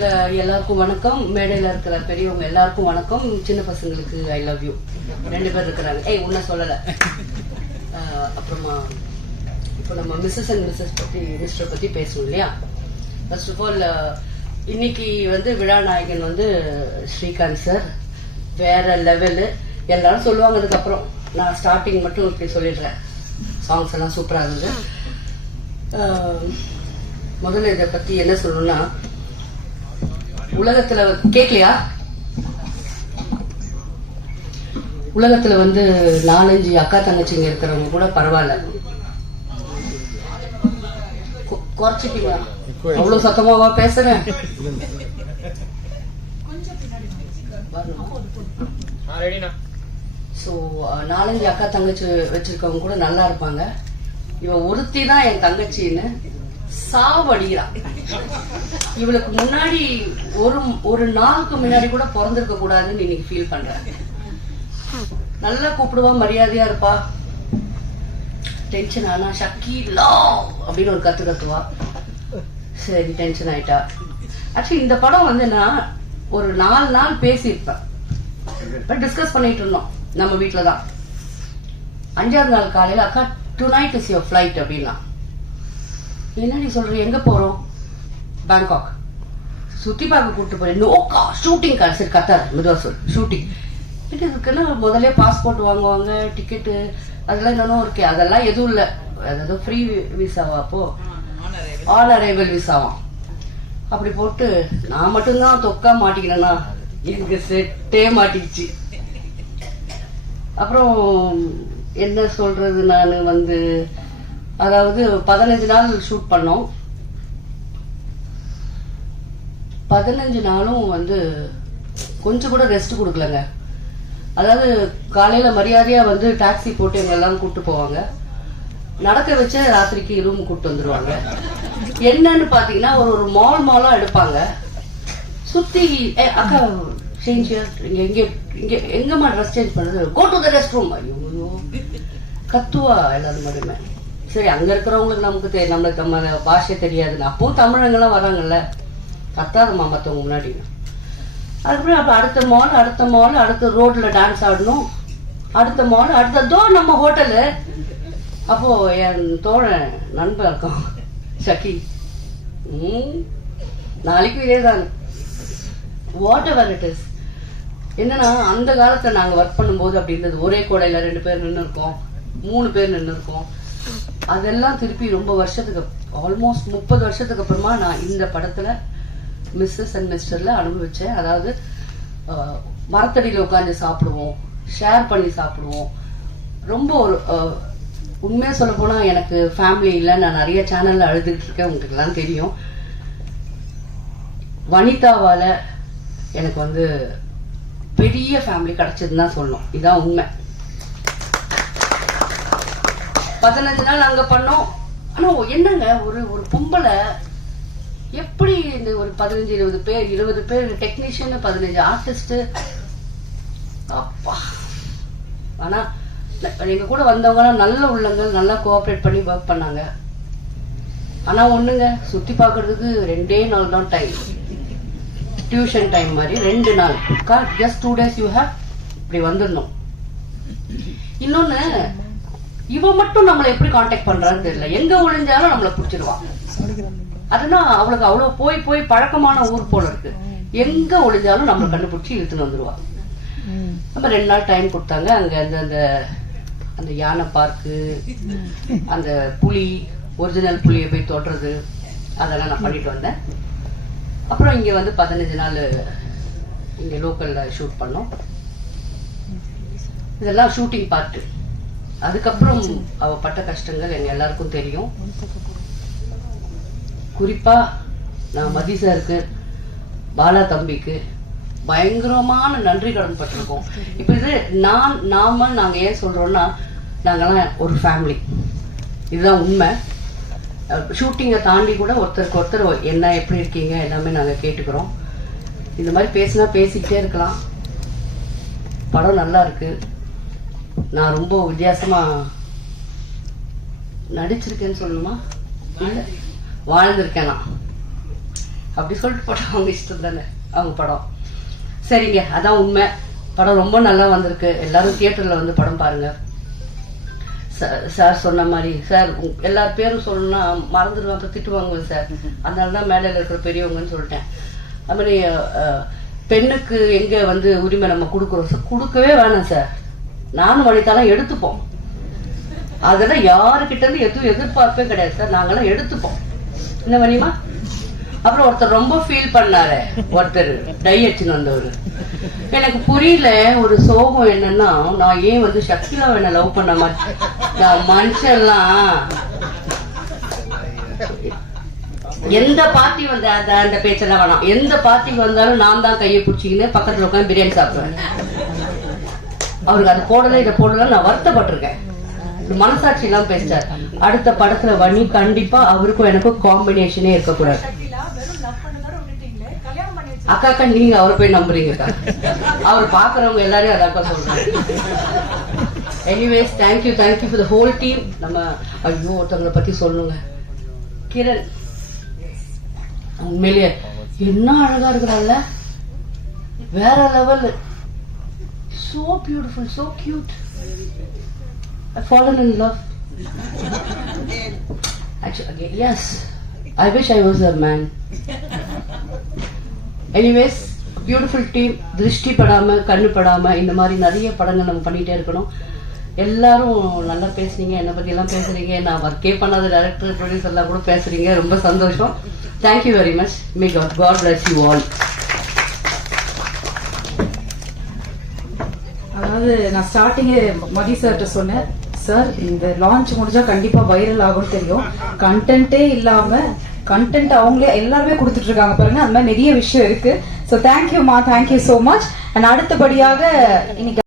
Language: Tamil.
எல்லாருக்கும் வணக்கம். மேடையில இருக்கிற பெரியவங்க எல்லாருக்கும் வணக்கம். சின்ன பசங்களுக்கு ஐ லவ் யூ ரெண்டு பேர் இருக்கிறாங்க. ஏய் உன்ன சொல்லல. அப்புறமா இப்போ நம்ம மிஸ்ஸஸ் அண்ட் மிஸ்ஸஸ் பத்தி மிஸ்டர் பத்தி பேசணும் இல்லையா? ஃபர்ஸ்ட் ஆஃப் ஆல் இன்னைக்கு வந்து விழா நாயகன் வந்து ஸ்ரீகாந்த் சார் வேற லெவலு எல்லாரும் சொல்லுவாங்க அதுக்கப்புறம். நான் ஸ்டார்டிங் மட்டும் இப்படி சொல்லிடுறேன். சாங்ஸ் எல்லாம் சூப்பராக இருந்தது முதல்ல இதை பத்தி என்ன சொல்லணும்னா உலகத்துல கேக்கலையா? உலகத்துல வந்து நாலஞ்சு அக்கா தங்கச்சிங்க இருக்கிறவங்க கூட பரவாயில்ல. கொ- குறைச்சிட்டீங்களா? அவ்வளவு சத்தமாவா பேசுறேன் ஸோ நாலஞ்சு அக்கா தங்கச்சி வச்சிருக்கவங்க கூட நல்லா இருப்பாங்க. இவ ஒருத்தி தான் என் தங்கச்சின்னு. சாவடிகிறா இவளுக்கு முன்னாடி ஒரு ஒரு நாளுக்கு முன்னாடி கூட பிறந்திருக்க கூடாதுன்னு இன்னைக்கு ஃபீல் பண்றேன் நல்லா கூப்பிடுவா மரியாதையா இருப்பா. டென்ஷன் ஆனா ஷக்கி லா அப்படின்னு ஒரு கத்து கத்துவா. சரி டென்ஷன் ஆயிட்டா. ஆக்சுவலி இந்த படம் வந்து நான் ஒரு நாலு நாள் பேசியிருப்பேன் டிஸ்கஸ் பண்ணிட்டு இருந்தோம் நம்ம வீட்டில தான் அஞ்சாவது நாள் காலையில் அக்கா tonight is your flight அப்படின்னா. என்னடி சொல்ற? எங்க போறோம்? பேங்காக் சுத்தி பார்க்க கூட்டு போறேன். நோக்கா ஷூட்டிங் கால் சரி கத்தார் மெதுவா சொல். ஷூட்டிங் இதுக்குன்னா முதல்ல பாஸ்போர்ட் வாங்குவாங்க டிக்கெட்டு அதெல்லாம் இன்னும் இருக்கு. அதெல்லாம் எதுவும் இல்லை. அதாவது ஃப்ரீ விசாவா அப்போ? ஆன் அரைவல் விசாவாம் அப்படி போட்டு நான் மட்டும்தான் தொக்கா மாட்டிக்கிறேன்னா எனக்கு செட்டே மாட்டிக்கிச்சு. அப்புறம் என்ன சொல்றது நான் வந்து அதாவது பதினஞ்சு நாள் ஷூட் பண்ணோம். பதினஞ்சு நாளும் வந்து கொஞ்சம் கூட ரெஸ்ட் கொடுக்கலங்க. அதாவது காலையில மரியாதையா வந்து டாக்ஸி போட்டு எங்க எல்லாம் போவாங்க. நடக்க வச்ச ராத்திரிக்கு ரூம் கூட்டு வந்துருவாங்க. என்னன்னு பாத்தீங்கன்னா ஒரு ஒரு மால் மாலா எடுப்பாங்க. சுத்தி ஏ, அக்கா சேஞ்ச் இங்கே எங்க இங்கே எங்கம்மா ட்ரெஸ் சேஞ்ச் பண்ணுறது go to the restroom ஐயோ. கத்துவா எல்லாரும் மட்டுமே சரி அங்க இருக்கிறவங்களுக்கு நமக்கு தெ- நம்மளுக்கு நம்ம பாஷை தெரியாதுன்னு. அப்பவும் தமிழங்கெல்லாம் வராங்கல்ல. கத்தாதம்மா மற்றவங்க முன்னாடி. அதுக்கப்புறம் அப்போ அடுத்த மால் அடுத்த மால் அடுத்த ரோட்ல டான்ஸ் ஆடணும். அடுத்த மால் அடுத்த தோ நம்ம ஹோட்டலு அப்போ என் தோழன் நண்பன் இருக்கான் சக்கி ம் நாளைக்கும் இதே தான் வாட் எவர் இட் இஸ் என்னன்னா அந்த காலத்தில் நாங்கள் ஒர்க் பண்ணும்போது அப்படி இருந்தது. ஒரே கோடையில் ரெண்டு பேர் நின்று இருக்கோம் மூணு பேர் நின்று இருக்கோம் அதெல்லாம் திருப்பி ரொம்ப வருஷத்துக்கு ஆல்மோஸ்ட் முப்பது வருஷத்துக்கு அப்புறமா நான் இந்த படத்துல மிஸ்ஸஸ் அண்ட் மிஸ்டர்ல அனுபவிச்சேன். அதாவது மரத்தடியில் உட்காந்து சாப்பிடுவோம் ஷேர் பண்ணி சாப்பிடுவோம். ரொம்ப ஒரு அஹ், உண்மையா சொல்ல போனா எனக்கு ஃபேமிலி இல்லை. நான் நிறைய சேனல்ல அழுதுகிட்டு இருக்கேன். உங்களுக்கு தெரியும். வனிதாவால எனக்கு வந்து பெரிய ஃபேமிலி கிடைச்சதுன்னு தான் சொல்லணும். இதான் உண்மை. பதினஞ்சு நாள் அங்க பண்ணோம். ஆனா என்னங்க ஒரு ஒரு பொம்பளை எப்படி இந்த ஒரு பதினஞ்சு இருபது பேர் இருபது பேர் டெக்னீஷியன் பதினஞ்சு ஆர்டிஸ்ட் அப்பா. ஆனா எங்க கூட வந்தவங்க நல்ல உள்ளங்கள் நல்லா கோஆப்ரேட் பண்ணி ஒர்க் பண்ணாங்க. ஆனா ஒண்ணுங்க சுத்தி பாக்குறதுக்கு ரெண்டே நாள் தான் டைம் டியூஷன் டைம் மாதிரி ரெண்டு நாள். Just two days you have இப்படி வந்துடணும். இன்னொன்னு இவ மட்டும் நம்மளை எப்படி காண்டாக்ட் பண்றான்னு தெரியல. எங்க ஒழிஞ்சாலும் நம்மளை பிடிச்சிருவான். அதுனா அவளுக்கு அவ்வளவு போய் போய் பழக்கமான ஊர் போல இருக்கு. எங்க ஒளிஞ்சாலும் நம்மளை கண்டுபிடிச்சி இழுத்துன்னு வந்துருவா நம்ம ரெண்டு நாள் டைம் கொடுத்தாங்க. அங்க அந்த அந்த அந்த யானை பார்க்கு அந்த புலி ஒரிஜினல் புலியை போய் தொடுறது அதெல்லாம் நான் பண்ணிட்டு வந்தேன். அப்புறம் இங்க வந்து பதினஞ்சு நாள் இங்க லோக்கல்ல ஷூட் பண்ணோம். இதெல்லாம் ஷூட்டிங் பார்ட்டு அதுக்கப்புறம் அவ பட்ட கஷ்டங்கள் எங்க எல்லாருக்கும் தெரியும். குறிப்பா நான் மதி சாருக்கு பாலா தம்பிக்கு பயங்கரமான நன்றி கடன் பட்டிருக்கோம். இப்ப இது நான் நாம நாங்க ஏன் சொல்றோம்னா நாங்கெல்லாம் ஒரு ஃபேமிலி இதுதான் உண்மை. ஷூட்டிங்கை தாண்டி கூட ஒருத்தருக்கு ஒருத்தர் என்ன எப்படி இருக்கீங்க எல்லாமே நாங்கள் கேட்டுக்கிறோம். இந்த மாதிரி பேசினா பேசிக்கிட்டே இருக்கலாம். படம் நல்லா இருக்குது நான் ரொம்ப வித்தியாசமா நடிச்சிருக்கேன்னு சொல்லணுமா? வாழ்ந்திருக்கேன்? நான் அப்படி சொல்லிட்டு படம் அவங்க இஷ்டம் தானே அவங்க படம். சரிங்க அதான் உண்மை. படம் ரொம்ப நல்லா வந்திருக்கு. எல்லாரும் தியேட்டர்ல வந்து படம் பாருங்க. சார் சார் சொன்ன மாதிரி சார் எல்லா எல்லார் பேரும் சொல்லணும்னா மறந்துடுவாங்க திட்டுவாங்க சார். அதனால தான் மேடையில் இருக்கிற பெரியவங்கன்னு சொல்லிட்டேன். அது மாதிரி பெண்ணுக்கு எங்க வந்து உரிமை நம்ம கொடுக்குறோம்? சார் கொடுக்கவே வேணாம் சார். நானும் வனிதாலாம் எடுத்துப்போம். அதெல்லாம் யாருக்கிட்ட இருந்து எதுவும் எதிர்பார்ப்பே கிடையாது சார். நாங்கெல்லாம் எடுத்துப்போம். என்ன வனிமா அப்புறம் ஒருத்தர் ரொம்ப ஃபீல் பண்ணாரு. ஒருத்தர் டை அடிச்சுன்னு வந்தவர். எனக்கு புரியல ஒரு சோகம் என்னன்னா நான் ஏன் வந்து சக்திலா என்ன லவ் பண்ண மாட்டேன் நான் மனுஷன்லாம். எந்த பார்ட்டி வந்த அந்த அந்த பேச்செல்லாம் வேணாம். எந்த பார்ட்டிக்கு வந்தாலும் நான் தான் கையை பிடிச்சிக்கின்னு பக்கத்துல உட்காந்து பிரியாணி சாப்பிடுவேன். அவருக்கு அது போடலை இதை போடலாம் நான் வருத்தப்பட்டிருக்கேன். மனசாட்சி எல்லாம் பேசிட்டார். அடுத்த படத்துல வன்னி கண்டிப்பா அவருக்கும் எனக்கும் காம்பினேஷனே இருக்கக்கூடாது. அக்கா அக்கா நீங்க அவரை போய் நம்புறீங்க. அவர் பாக்குறவங்க எல்லாரையும் அதை அக்கா சொல்றாங்க. Anyways thank you thank you for the whole team நம்ம ஐயோ ஒருத்தவங்களை பத்தி சொல்லுங்க. கிரண். உண்மையிலேயே என்ன அழகா இருக்கிறாள்ல வேற level so beautiful so cute. I've fallen in love. Actually yes. I wish I was a man. Anyways beautiful team திருஷ்டி படாமல் கண்ணு படாமல் இந்த மாதிரி நிறைய படங்கள் நம்ம பண்ணிகிட்டே இருக்கணும். எல்லாரும் நல்லா பேசுனீங்க. என்னை பற்றிலாம் பேசுகிறீங்க நான் ஒர்க்கே பண்ணாத டேரக்டர் ப்ரொடியூசர்லாம் கூட பேசுகிறீங்க ரொம்ப சந்தோஷம். Thank you very much may God God bless you all அதாவது நான் ஸ்டார்டிங்கே மதி சார்கிட்ட சொன்னேன். சார் இந்த லான்ச் முடிஞ்சா கண்டிப்பா வைரல் ஆகும்னு தெரியும். கண்டென்ட்டே இல்லாம கண்டென்ட் அவங்களே எல்லாருமே கொடுத்துட்டு இருக்காங்க பாருங்க. அந்த மாதிரி நிறைய விஷயம் இருக்கு. ஸோ தேங்க்யூமா தேங்க்யூ ஸோ மச் அண்ட் அடுத்தபடியாக இன்னைக்கு